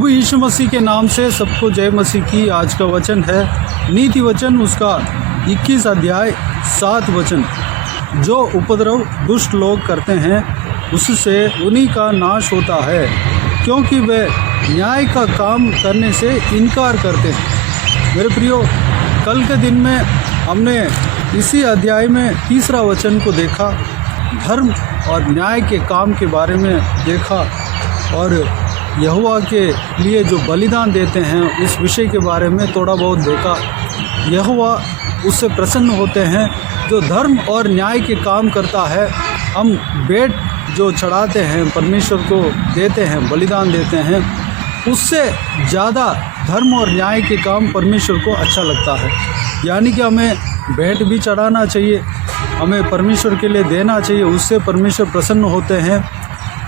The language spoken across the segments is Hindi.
प्रभु यीशु मसीह के नाम से सबको जय मसीह की। आज का वचन है नीति वचन उसका 21 अध्याय 7 वचन। जो उपद्रव दुष्ट लोग करते हैं उससे उन्हीं का नाश होता है, क्योंकि वे न्याय का काम करने से इनकार करते हैं। मेरे प्रियो, कल के दिन में हमने इसी अध्याय में तीसरा वचन को देखा, धर्म और न्याय के काम के बारे में देखा और यहोवा के लिए जो बलिदान देते हैं उस विषय के बारे में थोड़ा बहुत देखा। यहोवा उससे प्रसन्न होते हैं जो धर्म और न्याय के काम करता है। हम भेंट जो चढ़ाते हैं, परमेश्वर को देते हैं, बलिदान देते हैं, उससे ज़्यादा धर्म और न्याय के काम परमेश्वर को अच्छा लगता है। यानी कि हमें भेंट भी चढ़ाना चाहिए, हमें परमेश्वर के लिए देना चाहिए, उससे परमेश्वर प्रसन्न होते हैं।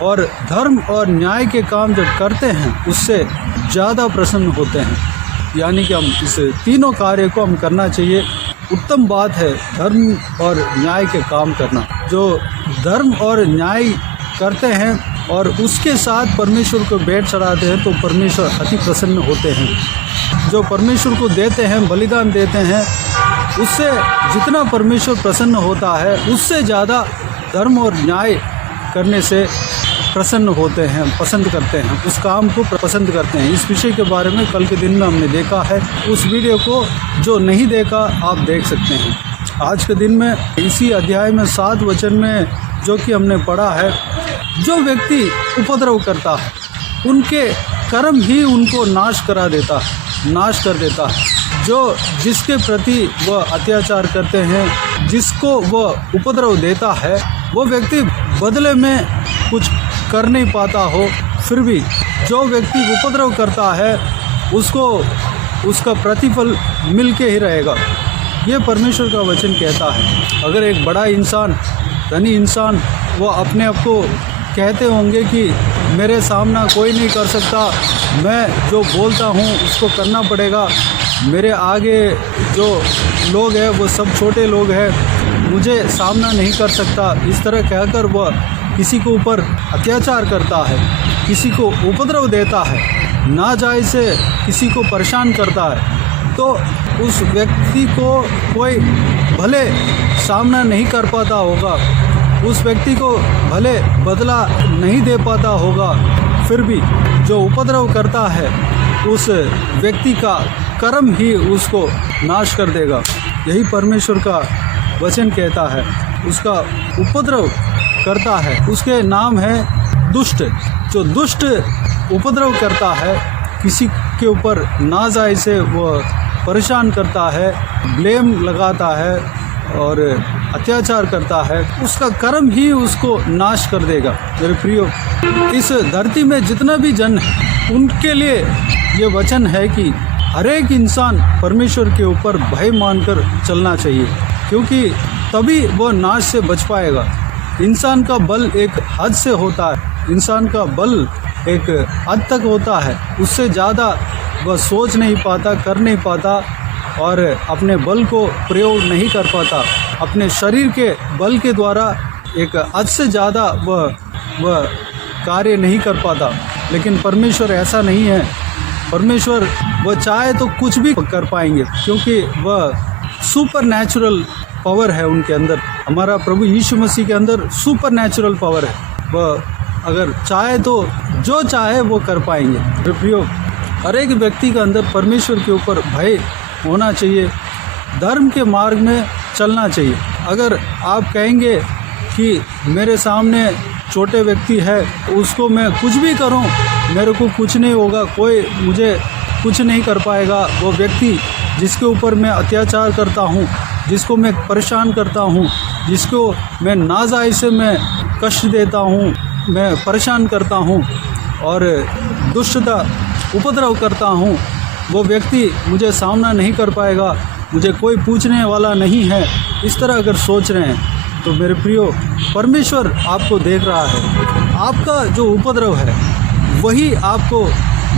और धर्म और न्याय के काम जब करते हैं उससे ज़्यादा प्रसन्न होते हैं। यानी कि हम इस तीनों कार्य को हम करना चाहिए। उत्तम बात है धर्म और न्याय के काम करना। जो धर्म और न्याय करते हैं और उसके साथ परमेश्वर को भेंट चढ़ाते हैं तो परमेश्वर अति प्रसन्न होते हैं। जो परमेश्वर को देते हैं, बलिदान देते हैं, उससे जितना परमेश्वर प्रसन्न होता है उससे ज़्यादा धर्म और न्याय करने से प्रसन्न होते हैं, पसंद करते हैं, उस काम को पसंद करते हैं। इस विषय के बारे में कल के दिन में हमने देखा है। उस वीडियो को जो नहीं देखा आप देख सकते हैं। आज के दिन में इसी अध्याय में 7 वचन में जो कि हमने पढ़ा है, जो व्यक्ति उपद्रव करता है उनके कर्म ही उनको नाश कर देता है। जो जिसके प्रति वह अत्याचार करते हैं, जिसको वह उपद्रव देता है, वो व्यक्ति बदले में कुछ कर नहीं पाता हो, फिर भी जो व्यक्ति उपद्रव करता है उसको उसका प्रतिफल मिल के ही रहेगा। ये परमेश्वर का वचन कहता है। अगर एक बड़ा इंसान, धनी इंसान, वो अपने आप को कहते होंगे कि मेरे सामना कोई नहीं कर सकता, मैं जो बोलता हूँ उसको करना पड़ेगा, मेरे आगे जो लोग हैं वो सब छोटे लोग हैं, मुझे सामना नहीं कर सकता, इस तरह कहकर वह किसी को ऊपर अत्याचार करता है, किसी को उपद्रव देता है, नाजायज़ से किसी को परेशान करता है, तो उस व्यक्ति को कोई भले सामना नहीं कर पाता होगा, उस व्यक्ति को भले बदला नहीं दे पाता होगा, फिर भी जो उपद्रव करता है उस व्यक्ति का कर्म ही उसको नाश कर देगा। यही परमेश्वर का वचन कहता है। उसका उपद्रव करता है, उसके नाम है दुष्ट। जो दुष्ट उपद्रव करता है, किसी के ऊपर नाजायज़ से वह परेशान करता है, ब्लेम लगाता है और अत्याचार करता है, उसका कर्म ही उसको नाश कर देगा। मेरे प्रियो, इस धरती में जितना भी जन है उनके लिए ये वचन है कि हर एक इंसान परमेश्वर के ऊपर भय मानकर चलना चाहिए, क्योंकि तभी वह नाश से बच पाएगा। इंसान का बल एक हद से होता है, इंसान का बल एक हद तक होता है, उससे ज़्यादा वह सोच नहीं पाता, कर नहीं पाता और अपने बल को प्रयोग नहीं कर पाता। अपने शरीर के बल के द्वारा एक हद से ज़्यादा वह कार्य नहीं कर पाता। लेकिन परमेश्वर ऐसा नहीं है। परमेश्वर वह चाहे तो कुछ भी कर पाएंगे, क्योंकि वह सुपर नेचुरल पावर है उनके अंदर। हमारा प्रभु यीशु मसीह के अंदर सुपर नेचुरल पावर है। वह अगर चाहे तो जो चाहे वो कर पाएंगे। प्रियो, हर एक व्यक्ति के अंदर परमेश्वर के ऊपर भय होना चाहिए, धर्म के मार्ग में चलना चाहिए। अगर आप कहेंगे कि मेरे सामने छोटे व्यक्ति है, उसको मैं कुछ भी करूं, मेरे को कुछ नहीं होगा, कोई मुझे कुछ नहीं कर पाएगा, वो व्यक्ति जिसके ऊपर मैं अत्याचार करता हूं, जिसको मैं परेशान करता हूं, जिसको मैं नाजायज़ से मैं कष्ट देता हूं, मैं परेशान करता हूं और दुष्टता उपद्रव करता हूं, वो व्यक्ति मुझे सामना नहीं कर पाएगा, मुझे कोई पूछने वाला नहीं है, इस तरह अगर सोच रहे हैं तो मेरे प्रियो, परमेश्वर आपको देख रहा है। आपका जो उपद्रव है वही आपको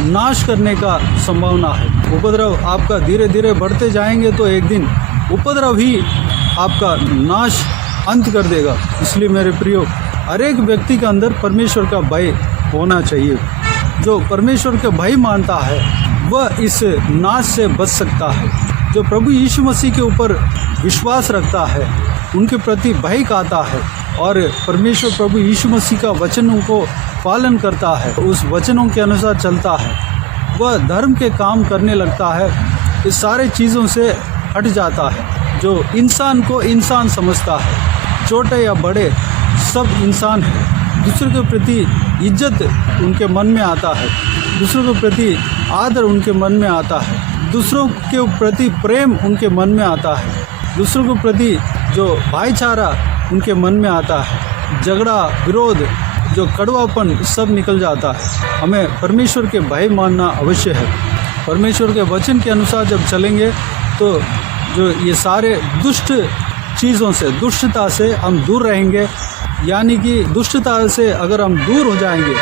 नाश करने का संभावना है। उपद्रव आपका धीरे धीरे बढ़ते जाएंगे तो एक दिन उपद्रव ही आपका नाश अंत कर देगा। इसलिए मेरे प्रियो, हर एक व्यक्ति के अंदर परमेश्वर का भय होना चाहिए। जो परमेश्वर के भय मानता है वह इस नाश से बच सकता है। जो प्रभु यीशु मसीह के ऊपर विश्वास रखता है, उनके प्रति भय खाता है और परमेश्वर प्रभु यीशु मसीह का वचनों को पालन करता है, उस वचनों के अनुसार चलता है, वह धर्म के काम करने लगता है, इस सारे चीज़ों से हट जाता है। जो इंसान को इंसान समझता है, छोटे या बड़े सब इंसान हैं। दूसरों के प्रति इज्जत उनके मन में आता है, दूसरों के प्रति आदर उनके मन में आता है, दूसरों के प्रति प्रेम उनके मन में आता है, दूसरों के प्रति जो भाईचारा उनके मन में आता है, झगड़ा विरोध जो कड़वापन सब निकल जाता है। हमें परमेश्वर के भय मानना अवश्य है। परमेश्वर के वचन के अनुसार जब चलेंगे तो जो ये सारे दुष्ट चीज़ों से, दुष्टता से हम दूर रहेंगे। यानी कि दुष्टता से अगर हम दूर हो जाएंगे,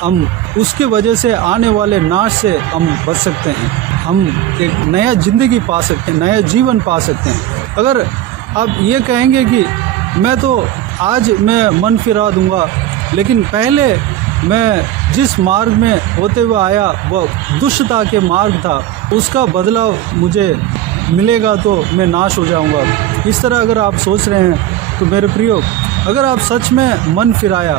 हम उसके वजह से आने वाले नाश से हम बच सकते हैं। हम एक नया ज़िंदगी पा सकते हैं, नया जीवन पा सकते हैं। अगर आप ये कहेंगे कि आज मैं मन फिरा दूंगा, लेकिन पहले मैं जिस मार्ग में होते हुए आया वह दुष्टता के मार्ग था, उसका बदलाव मुझे मिलेगा तो मैं नाश हो जाऊंगा। इस तरह अगर आप सोच रहे हैं तो मेरे प्रियो, अगर आप सच में मन फिराया,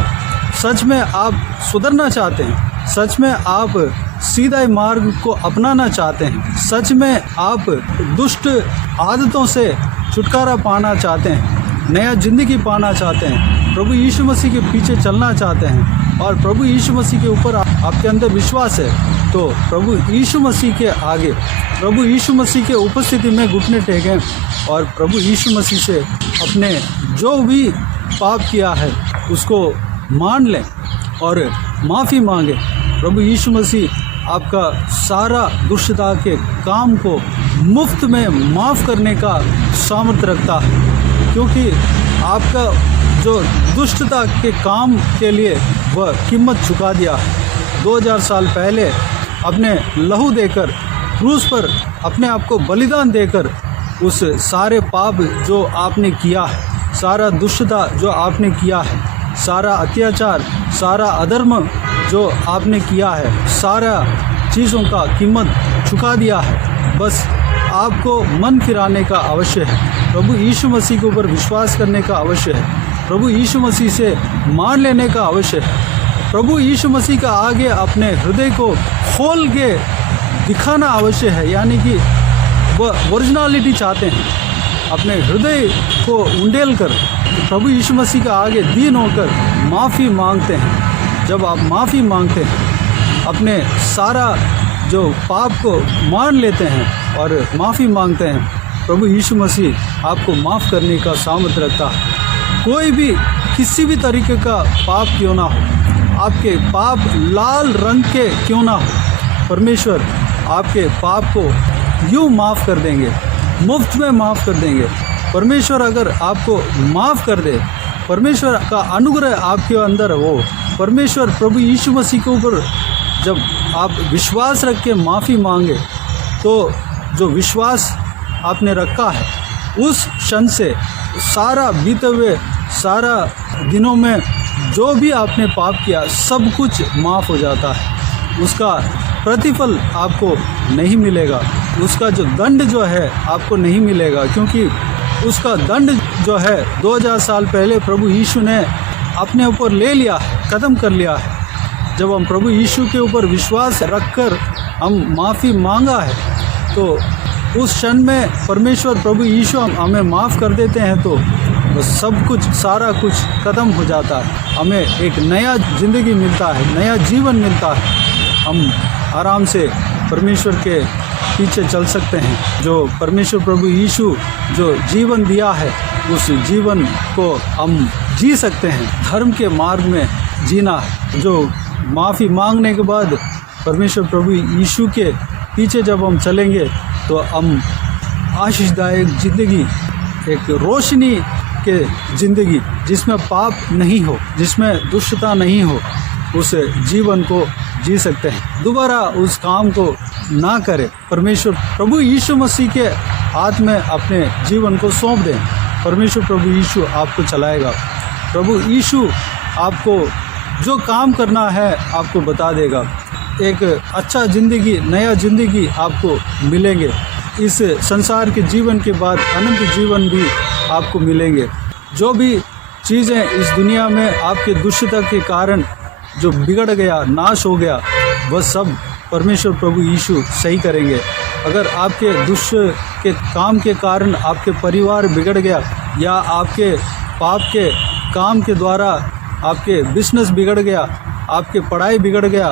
सच में आप सुधरना चाहते हैं, सच में आप सीधा मार्ग को अपनाना चाहते हैं, सच में आप दुष्ट आदतों से छुटकारा पाना चाहते हैं, नया ज़िंदगी पाना चाहते हैं, प्रभु यीशु मसीह के पीछे चलना चाहते हैं और प्रभु यीशु मसीह के ऊपर आपके अंदर विश्वास है, तो प्रभु यीशु मसीह के आगे, प्रभु यीशु मसीह के उपस्थिति में घुटने टेकें और प्रभु यीशु मसीह से अपने जो भी पाप किया है उसको मान लें और माफ़ी मांगे। प्रभु यीशु मसीह आपका सारा दुष्टता के काम को मुफ्त में माफ़ करने का सामर्थ्य रखता है, क्योंकि आपका जो दुष्टता के काम के लिए वह कीमत चुका दिया है। 2000 साल पहले अपने लहू देकर क्रूस पर अपने आप को बलिदान देकर उस सारे पाप जो आपने किया है, सारा दुष्टता जो आपने किया है, सारा अत्याचार, सारा अधर्म जो आपने किया है, सारा चीज़ों का कीमत चुका दिया है। बस आपको मन फिराने का अवश्य है, प्रभु यीशु मसीह के ऊपर विश्वास करने का अवश्य है, प्रभु यीशु मसीह से मान लेने का अवश्य है, प्रभु यीशु मसीह का आगे अपने हृदय को खोल के दिखाना अवश्य है। यानी कि वह ओरिजिनलिटी चाहते हैं, अपने हृदय को उंडेल कर प्रभु यीशु मसीह का आगे दीन होकर माफ़ी मांगते हैं। जब आप माफ़ी मांगते हैं, अपने सारा जो पाप को मान लेते हैं और माफ़ी मांगते हैं, प्रभु यीशु मसीह आपको माफ़ करने का सामर्थ्य रखता है। कोई भी किसी भी तरीके का पाप क्यों ना हो, आपके पाप लाल रंग के क्यों ना हो, परमेश्वर आपके पाप को यूँ माफ़ कर देंगे, मुफ्त में माफ़ कर देंगे। परमेश्वर अगर आपको माफ़ कर दे, परमेश्वर का अनुग्रह आपके अंदर हो, परमेश्वर प्रभु यीशु मसीह के ऊपर जब आप विश्वास रख के माफ़ी मांगे, तो जो विश्वास आपने रखा है उस क्षण से सारा बीते हुए सारा दिनों में जो भी आपने पाप किया सब कुछ माफ़ हो जाता है। उसका प्रतिफल आपको नहीं मिलेगा, उसका जो दंड जो है आपको नहीं मिलेगा, क्योंकि उसका दंड जो है 2000 साल पहले प्रभु यीशु ने अपने ऊपर ले लिया है, ख़त्म कर लिया है। जब हम प्रभु यीशु के ऊपर विश्वास रखकर हम माफ़ी मांगा है, तो उस क्षण में परमेश्वर प्रभु यीशु हमें माफ़ कर देते हैं, तो सब कुछ सारा कुछ ख़त्म हो जाता है। हमें एक नया ज़िंदगी मिलता है, नया जीवन मिलता है। हम आराम से परमेश्वर के पीछे चल सकते हैं। जो परमेश्वर प्रभु यीशु जो जीवन दिया है, उस जीवन को हम जी सकते हैं। धर्म के मार्ग में जीना है, जो माफ़ी मांगने के बाद परमेश्वर प्रभु यीशु के पीछे जब हम चलेंगे तो हम आशीषदायक ज़िंदगी, एक रोशनी के ज़िंदगी जिसमें पाप नहीं हो, जिसमें दुष्टता नहीं हो, उस जीवन को जी सकते हैं। दोबारा उस काम को ना करें। परमेश्वर प्रभु यीशु मसीह के हाथ में अपने जीवन को सौंप दें। परमेश्वर प्रभु यीशु आपको चलाएगा। प्रभु यीशु आपको जो काम करना है आपको बता देगा। एक अच्छा ज़िंदगी, नया ज़िंदगी आपको मिलेंगे। इस संसार के जीवन के बाद अनंत जीवन भी आपको मिलेंगे। जो भी चीज़ें इस दुनिया में आपके दुष्टता के कारण जो बिगड़ गया, नाश हो गया, वह सब परमेश्वर प्रभु यीशु सही करेंगे। अगर आपके दुष्ट के काम के कारण आपके परिवार बिगड़ गया, या आपके पाप के काम के द्वारा आपके बिजनेस बिगड़ गया, आपके पढ़ाई बिगड़ गया,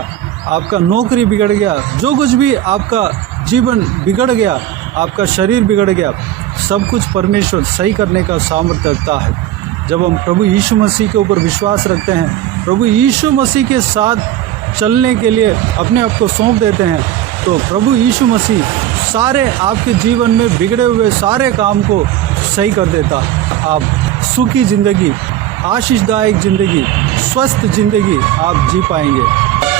आपका नौकरी बिगड़ गया, जो कुछ भी आपका जीवन बिगड़ गया, आपका शरीर बिगड़ गया, सब कुछ परमेश्वर सही करने का सामर्थ्य रखता है। जब हम प्रभु यीशु मसीह के ऊपर विश्वास रखते हैं, प्रभु यीशु मसीह के साथ चलने के लिए अपने आप को सौंप देते हैं, तो प्रभु यीशु मसीह सारे आपके जीवन में बिगड़े हुए सारे काम को सही कर देता। आप सुखी ज़िंदगी, आशीषदायक ज़िंदगी, स्वस्थ ज़िंदगी आप जी पाएंगे,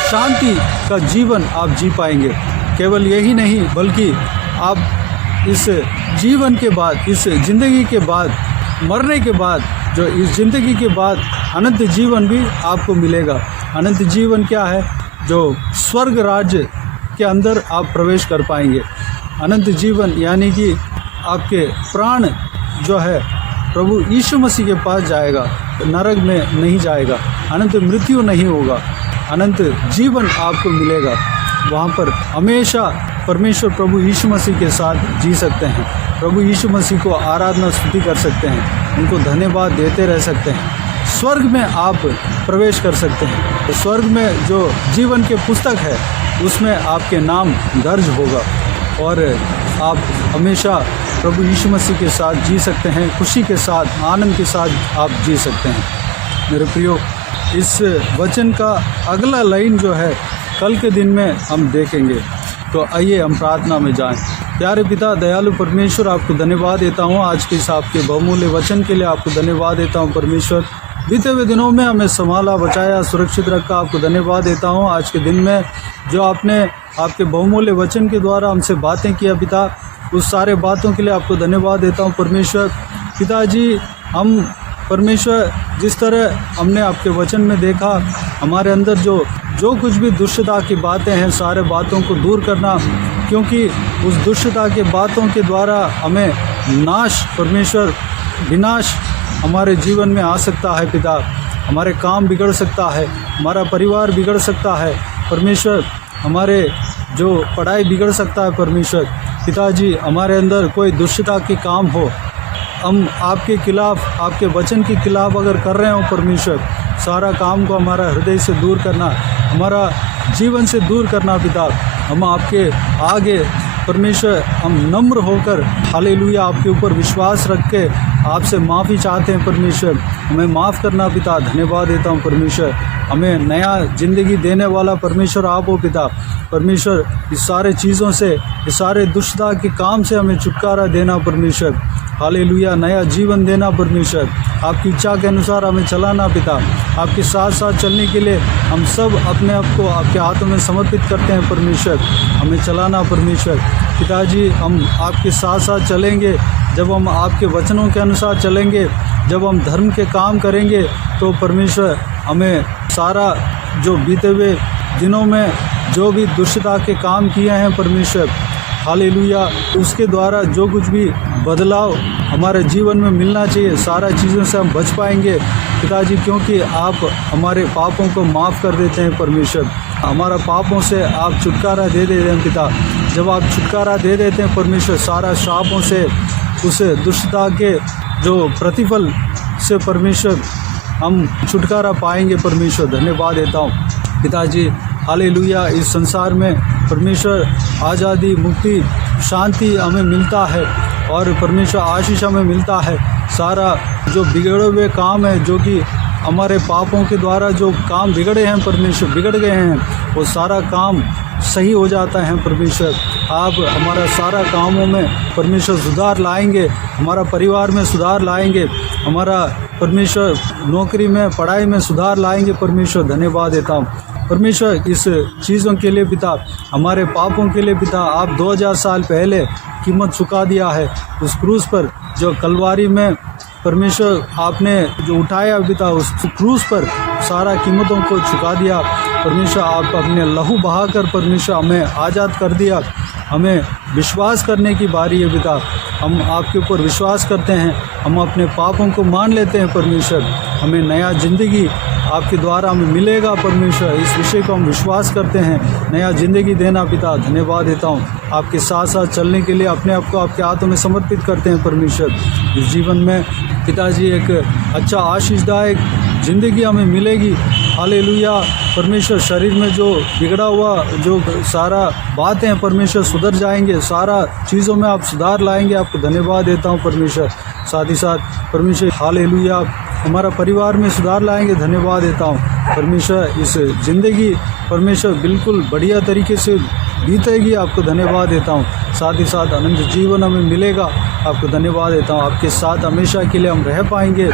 शांति का जीवन आप जी पाएंगे। केवल यही नहीं, बल्कि आप इस जीवन के बाद, इस ज़िंदगी के बाद, मरने के बाद, जो इस ज़िंदगी के बाद अनंत जीवन भी आपको मिलेगा। अनंत जीवन क्या है? जो स्वर्ग राज्य के अंदर आप प्रवेश कर पाएंगे। अनंत जीवन यानी कि आपके प्राण जो है प्रभु यीशु मसीह के पास जाएगा, नरक में नहीं जाएगा, अनंत मृत्यु नहीं होगा, अनंत जीवन आपको मिलेगा। वहाँ पर हमेशा परमेश्वर प्रभु यीशु मसीह के साथ जी सकते हैं। प्रभु यीशु मसीह को आराधना स्तुति कर सकते हैं, उनको धन्यवाद देते रह सकते हैं। स्वर्ग में आप प्रवेश कर सकते हैं। तो स्वर्ग में जो जीवन के पुस्तक है उसमें आपके नाम दर्ज होगा और आप हमेशा प्रभु यीशु मसीह के साथ जी सकते हैं, खुशी के साथ, आनंद के साथ आप जी सकते हैं। मेरे प्रियो, इस वचन का अगला लाइन जो है कल के दिन में हम देखेंगे। तो आइए हम प्रार्थना में जाएं। प्यारे पिता दयालु परमेश्वर, आपको धन्यवाद देता हूँ आज के इस आपके बहुमूल्य वचन के लिए। आपको धन्यवाद देता हूँ परमेश्वर, बीते हुए दिनों में हमें संभाला, बचाया, सुरक्षित रखा। आपको धन्यवाद देता हूँ आज के दिन में जो आपने आपके बहुमूल्य वचन के द्वारा हमसे बातें किया पिता, उस सारे बातों के लिए आपको धन्यवाद देता हूँ परमेश्वर। पिताजी, हम परमेश्वर जिस तरह हमने आपके वचन में देखा, हमारे अंदर जो कुछ भी दुष्टता की बातें हैं, सारे बातों को दूर करना, क्योंकि उस दुष्टता के बातों के द्वारा हमें नाश, परमेश्वर विनाश हमारे जीवन में आ सकता है पिता। हमारे काम बिगड़ सकता है, हमारा परिवार बिगड़ सकता है परमेश्वर, हमारे जो पढ़ाई बिगड़ सकता है परमेश्वर। पिताजी, हमारे अंदर कोई दुष्टता के काम हो, हम आपके खिलाफ, आपके वचन के खिलाफ अगर कर रहे हो परमेश्वर, सारा काम को हमारा हृदय से दूर करना, हमारा जीवन से दूर करना पिता। हम आपके आगे परमेश्वर, हम नम्र होकर हालेलुया आपके ऊपर विश्वास रख के आपसे माफ़ी चाहते हैं परमेश्वर। हमें माफ़ करना पिता। धन्यवाद देता हूँ परमेश्वर, हमें नया ज़िंदगी देने वाला परमेश्वर आप हो पिता। परमेश्वर, इस सारे चीज़ों से, इस सारे दुष्टता के काम से हमें छुटकारा देना परमेश्वर। हालेलुया, नया जीवन देना परमेश्वर। आपकी इच्छा के अनुसार हमें चलाना पिता। आपके साथ साथ चलने के लिए हम सब अपने आप को आपके हाथों में समर्पित करते हैं परमेश्वर। हमें चलाना परमेश्वर। पिताजी, हम आपके साथ साथ चलेंगे। जब हम आपके वचनों के अनुसार चलेंगे, जब हम धर्म के काम करेंगे, तो परमेश्वर हमें सारा जो बीते हुए दिनों में जो भी दुष्टता के काम किए हैं परमेश्वर, हालेलुया, उसके द्वारा जो कुछ भी बदलाव हमारे जीवन में मिलना चाहिए, सारा चीज़ों से हम बच पाएंगे पिताजी, क्योंकि आप हमारे पापों को माफ़ कर देते हैं परमेश्वर। हमारा पापों से आप छुटकारा दे देते हैं पिता। जब आप छुटकारा दे देते हैं परमेश्वर, सारा श्रापों से, उस दुष्टता के जो प्रतिफल से परमेश्वर हम छुटकारा पाएंगे परमेश्वर। धन्यवाद देता हूँ पिताजी। हालेलुया, इस संसार में परमेश्वर आज़ादी, मुक्ति, शांति हमें मिलता है और परमेश्वर आशीष हमें मिलता है। सारा जो बिगड़े हुए काम है, जो कि हमारे पापों के द्वारा जो काम बिगड़े हैं परमेश्वर, बिगड़ गए हैं, वो सारा काम सही हो जाता है परमेश्वर। आप हमारा सारा कामों में परमेश्वर सुधार लाएंगे, हमारा परिवार में सुधार लाएंगे, हमारा परमेश्वर नौकरी में, पढ़ाई में सुधार लाएंगे परमेश्वर। धन्यवाद देता हूँ परमेश्वर इस चीज़ों के लिए पिता, हमारे पापों के लिए पिता। आप 2000 साल पहले कीमत चुका दिया है उस क्रूस पर, जो कलवारी में परमेश्वर आपने जो उठाया पिता उस क्रूस पर सारा कीमतों को चुका दिया। परमेश्वर आप अपने लहू बहाकर परमेश्वर हमें आज़ाद कर दिया। हमें विश्वास करने की बारी है पिता। हम आपके ऊपर विश्वास करते हैं, हम अपने पापों को मान लेते हैं परमेश्वर। हमें नया ज़िंदगी आपके द्वारा हमें मिलेगा परमेश्वर, इस विषय को हम विश्वास करते हैं। नया ज़िंदगी देना पिता, धन्यवाद देता हूँ। आपके साथ साथ चलने के लिए अपने आप को आपके हाथों में समर्पित करते हैं परमेश्वर। इस जीवन में पिताजी एक अच्छा आशीषदायक ज़िंदगी हमें मिलेगी। हालेलुया। परमेश्वर शरीर में जो बिगड़ा हुआ जो सारा बातें हैं परमेश्वर सुधर जाएंगे, सारा चीज़ों में आप सुधार लाएंगे। आपको धन्यवाद देता हूँ परमेश्वर। साथ ही साथ परमेश्वर हालेलुया हमारा परिवार में सुधार लाएंगे, धन्यवाद देता हूँ परमेश्वर। इस ज़िंदगी परमेश्वर बिल्कुल बढ़िया तरीके से बीतेगी, आपको धन्यवाद देता हूँ। साथ ही साथ अनंत जीवन हमें मिलेगा, आपको धन्यवाद देता हूँ। आपके साथ हमेशा के लिए हम रह पाएंगे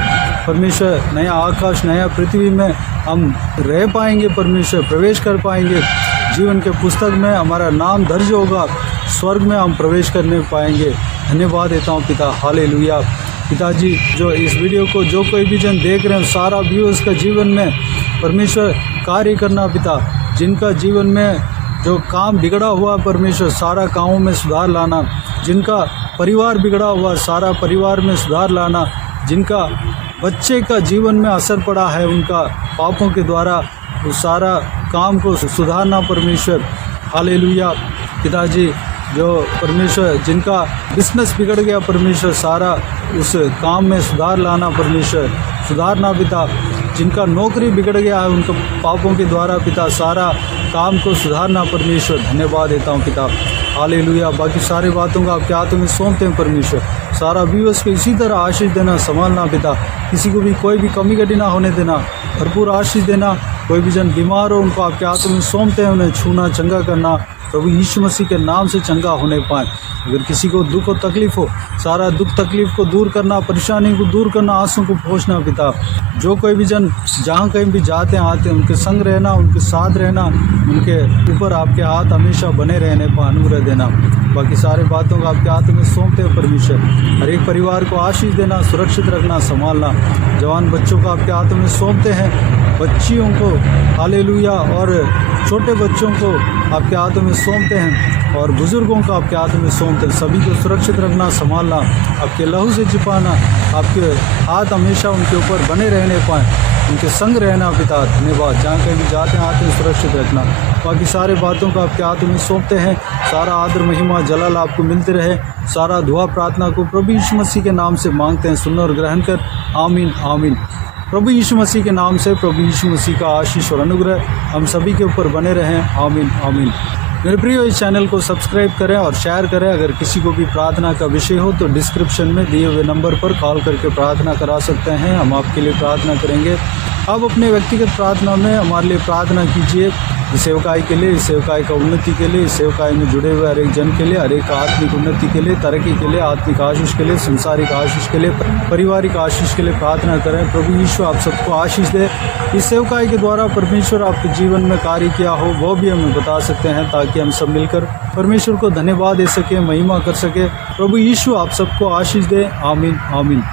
परमेश्वर। नया आकाश नया पृथ्वी में हम रह पाएंगे परमेश्वर, प्रवेश कर पाएंगे। जीवन के पुस्तक में हमारा नाम दर्ज होगा, स्वर्ग में हम प्रवेश करने पाएंगे। धन्यवाद देता हूँ पिता। हालेलुया। पिताजी जो इस वीडियो को जो कोई भी जन देख रहे हैं, सारा व्यूअर्स का जीवन में परमेश्वर कार्य करना पिता। जिनका जीवन में जो काम बिगड़ा हुआ परमेश्वर, सारा कामों में सुधार लाना। जिनका परिवार बिगड़ा हुआ, सारा परिवार में सुधार लाना। जिनका बच्चे का जीवन में असर पड़ा है उनका पापों के द्वारा, उस सारा काम को सुधारना परमेश्वर। हालेलुया। पिताजी जो परमेश्वर जिनका बिजनेस बिगड़ गया परमेश्वर, सारा उस काम में सुधार लाना परमेश्वर, सुधारना पिता। जिनका नौकरी बिगड़ गया है उनके पापों के द्वारा पिता, सारा काम को सुधारना परमेश्वर। धन्यवाद देता हूँ पिता। हालेलुया। बाकी सारी बातों को आपके हाथों में सौंपते हैं परमेश्वर। सारा व्यूअर्स को इसी तरह आशीष देना, संभालना पिता। किसी को भी कोई भी कमी कटी ना होने देना, भरपूर आशीष देना। कोई भी जन बीमार हो उनको आपके हाथों में सौंपते हैं, उन्हें छूना, चंगा करना। प्रभु यीशु मसीह के नाम से चंगा होने पाए। अगर किसी को दुख और तकलीफ़ हो, सारा दुख तकलीफ़ को दूर करना, परेशानी को दूर करना, आंसू को पोंछना पिता। जो कोई भी जन जहाँ कहीं भी जाते हैं आते हैं, उनके संग रहना, उनके साथ रहना, उनके ऊपर आपके हाथ हमेशा बने रहने पर अनुग्रह देना। बाकी सारे बातों को आपके हाथ में सौंपते हैं परमेश्वर। हर एक परिवार को आशीष देना, सुरक्षित रखना, संभालना। जवान बच्चों को आपके हाथों में सौंपते हैं, बच्चियों को हालेलुया और छोटे बच्चों को आपके हाथों में सौंपते हैं, और बुज़ुर्गों को आपके हाथों में सौंपते हैं। सभी को सुरक्षित रखना, संभालना, आपके लहू से छिपाना। आपके हाथ हमेशा उनके ऊपर बने रहने पाएँ, उनके संग रहना पिता। धन्यवाद। जहाँ कहीं भी जाते हैं आते हैं सुरक्षित रखना। बाकी सारे बातों को आपके हाथों में सौंपते हैं। सारा आदर महिमा जलाल आपको मिलते रहे। सारा दुआ प्रार्थना को प्रभु यीशु मसीह के नाम से मांगते हैं, सुन और ग्रहण कर। आमीन आमीन। प्रभु यीशु मसीह के नाम से प्रभु यीशु मसीह का आशीष और अनुग्रह हम सभी के ऊपर बने रहें। आमीन आमीन। मेरे प्रियो, इस चैनल को सब्सक्राइब करें और शेयर करें। अगर किसी को भी प्रार्थना का विषय हो तो डिस्क्रिप्शन में दिए हुए नंबर पर कॉल करके प्रार्थना करा सकते हैं। हम आपके लिए प्रार्थना करेंगे। आप अपने व्यक्तिगत प्रार्थना में हमारे लिए प्रार्थना कीजिए, इस सेवकाई के लिए, इस सेवकाई का उन्नति के लिए, इस सेवकाई में जुड़े हुए हर एक जन के लिए, हर एक आत्मिक उन्नति के लिए, तरक्की के लिए, आत्मिक आशीष के लिए, संसारिक आशीष के लिए, पारिवारिक आशीष के लिए प्रार्थना करें। प्रभु यीशु आप सबको आशीष दे। इस सेवकाई के द्वारा परमेश्वर आपके जीवन में कार्य किया हो वो भी हमें बता सकते हैं, ताकि हम सब मिलकर परमेश्वर को धन्यवाद दे सकें, महिमा कर सके। प्रभु यीशु आप सबको आशीष दे। आमीन आमीन।